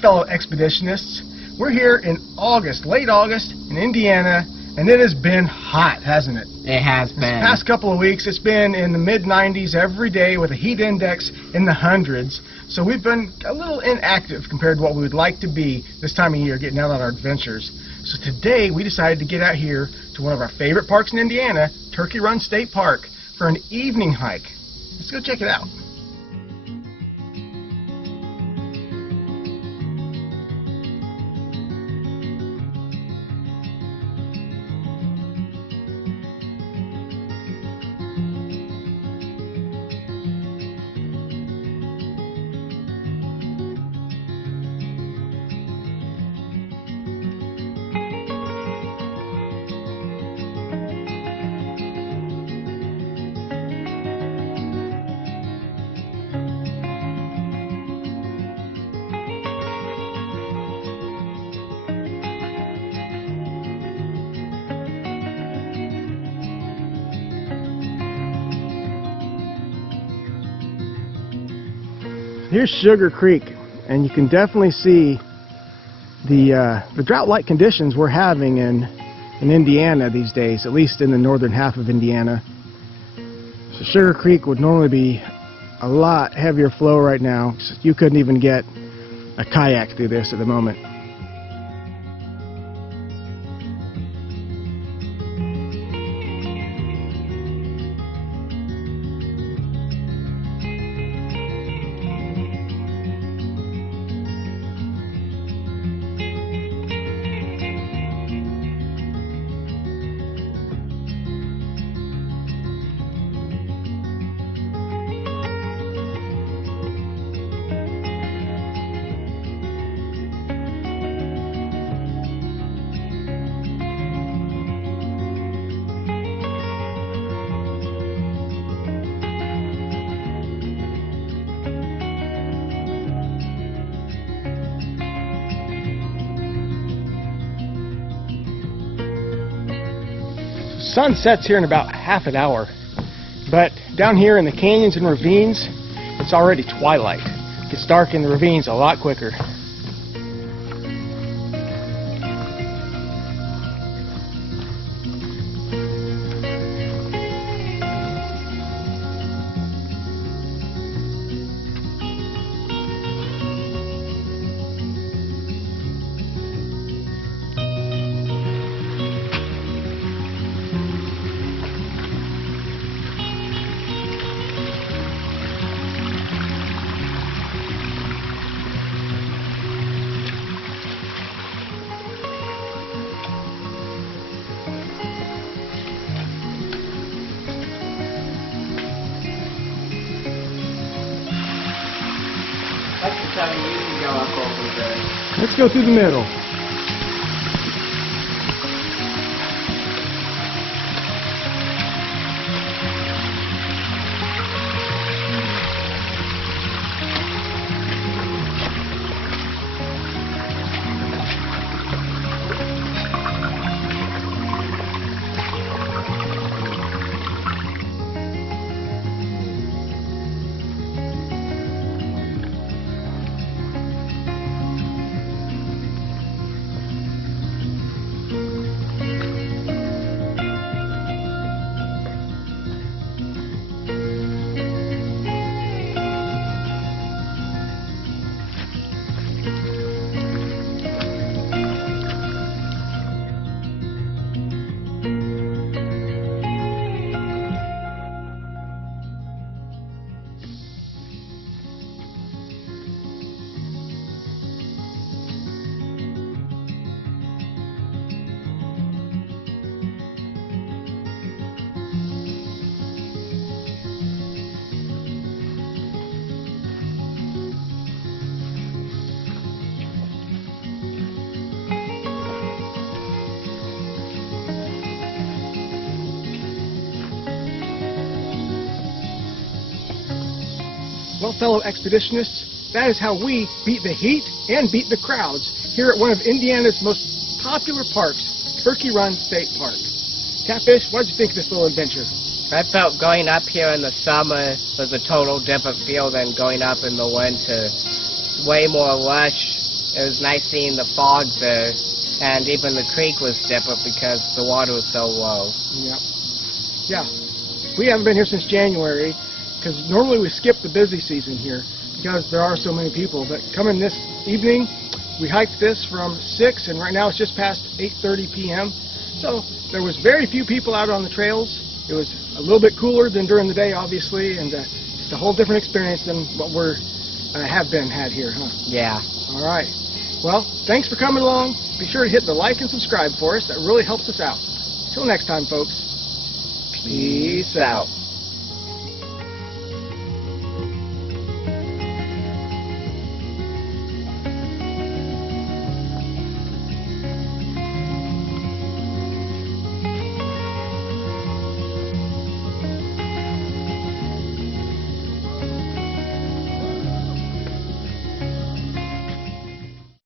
fellow expeditionists. We're here in August, late August, in Indiana, and it has been hot, hasn't it? It has been. This past couple of weeks, it's been in the mid-90s every day with a heat index in the hundreds. So we've been a little inactive compared to what we would like to be this time of year, getting out on our adventures. So today, we decided to get out here to one of our favorite parks in Indiana, Turkey Run State Park, for an evening hike. Let's go check it out. Here's Sugar Creek, and you can definitely see the drought-like conditions we're having in Indiana these days, at least in the northern half of Indiana. So Sugar Creek would normally be a lot heavier flow right now. You couldn't even get a kayak through this at the moment. Sun sets here in about half an hour, but down here in the canyons and ravines, it's already twilight. It gets dark in the ravines a lot quicker. Let's go through the middle. Well, fellow expeditionists, that is how we beat the heat and beat the crowds here at one of Indiana's most popular parks, Turkey Run State Park. Catfish, what did you think of this little adventure? I felt going up here in the summer was a total different feel than going up in the winter. Way more lush It was nice seeing the fog there, and even the creek was deeper because the water was so low. Yep. Yeah. We haven't been here since January because normally we skip the busy season here because there are so many people. But coming this evening, we hiked this from 6 and right now it's just past 8:30 p.m. So there was very few people out on the trails. It was a little bit cooler than during the day, obviously, and just a whole different experience than what we're had here, huh? Yeah. All right. Well, thanks for coming along. Be sure to hit the like and subscribe for us. That really helps us out. Till next time, folks. Peace out.